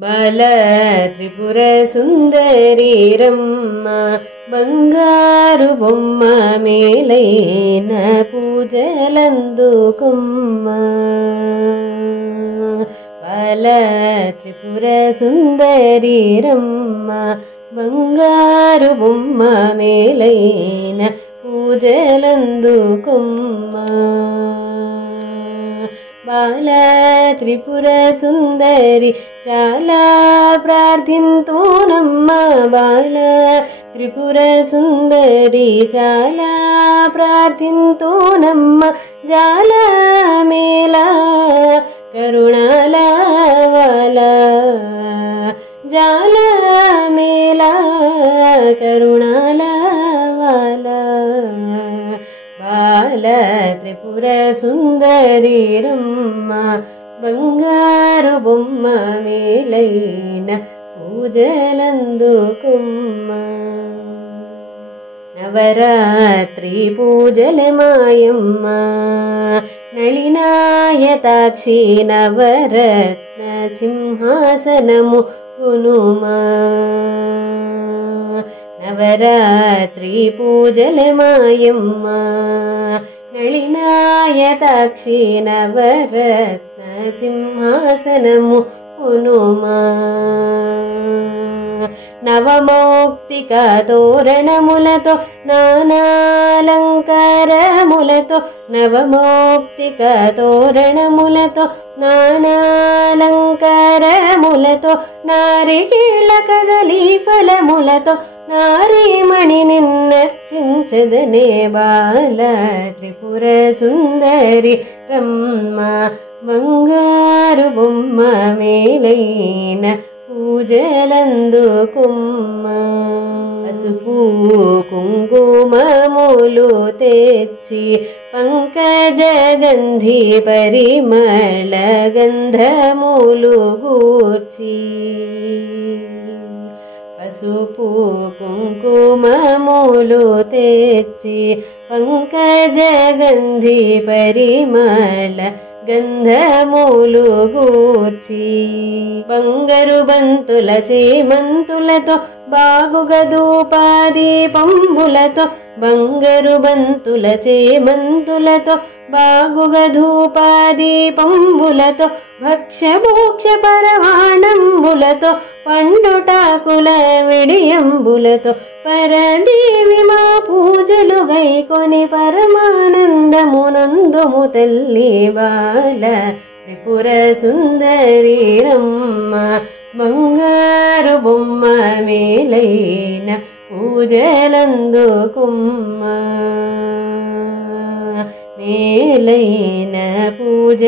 బాల త్రిపుర సుందరి రమ్మ బంగారు బొమ్మ మేలైన పూజలందుకొమ్మ. బాల త్రిపుర సుందరి రమ్మ బంగారు బొమ్మ మేలైన పూజలందుకొమ్మ. బాల త్రిపుర సుందరి చాలా ప్రార్థింతునమ్మ. బాల త్రిపుర సుందరి చాలా ప్రార్థింతునమ్మ. జాల మేళ కరుణాల వాల జాల మేళ కరుణాల వాల. బాల త్రిపుర సుందరి రమ్మ బంగారు బొమ్మ మేలైన పూజలందుకొమ్మ. నవరాత్రి పూజలే మాయమ్మ నళినాయతాక్షి నవరత్న సింహాసనము గునుమా. నవరాత్రి పూజలే మాయమ్మ నళినాయతాక్షి నవరత్న సింహాసనము గునుమా. నవమౌక్తిక తోరణములతో నానాలంకారములతో నవమౌక్తిక తోరణములతో నానాలంకారములతో నారికేళ కదలి ఫలములతో నారీమణి నిన్నర్చించదనే. బాల త్రిపుర సుందరి రమ్మ బంగారు బొమ్మ మేలైన పూజలందుకొమ్మ. పసుపు కుంకుమములు తెచ్చి పంకజగంధి పరిమళ గంధములు గూర్చి. పసుపు కుంకుమములు తెచ్చి పంకజగంధి పరిమళ గంధములు గూర్చి. బంగారు బంతుల చేమంతులతో బాగుగా ధూపదీపంబులతో బంగారు బంతుల చేమంతులతో బాగుగా ధూపదీపంబులతో భక్ష్యభోక్ష పరమాణంబులతో పండుటాకుల విడియంబులతో పరదేవి మా పూజలు గైకొని పరమానందమునందుము తల్లి. బాల త్రిపుర సుందరి రమ్మ బంగారు బొమ్మ మేలైన పూజలందుకొమ్మ. మేలైన పూజలందుకొమ్మ.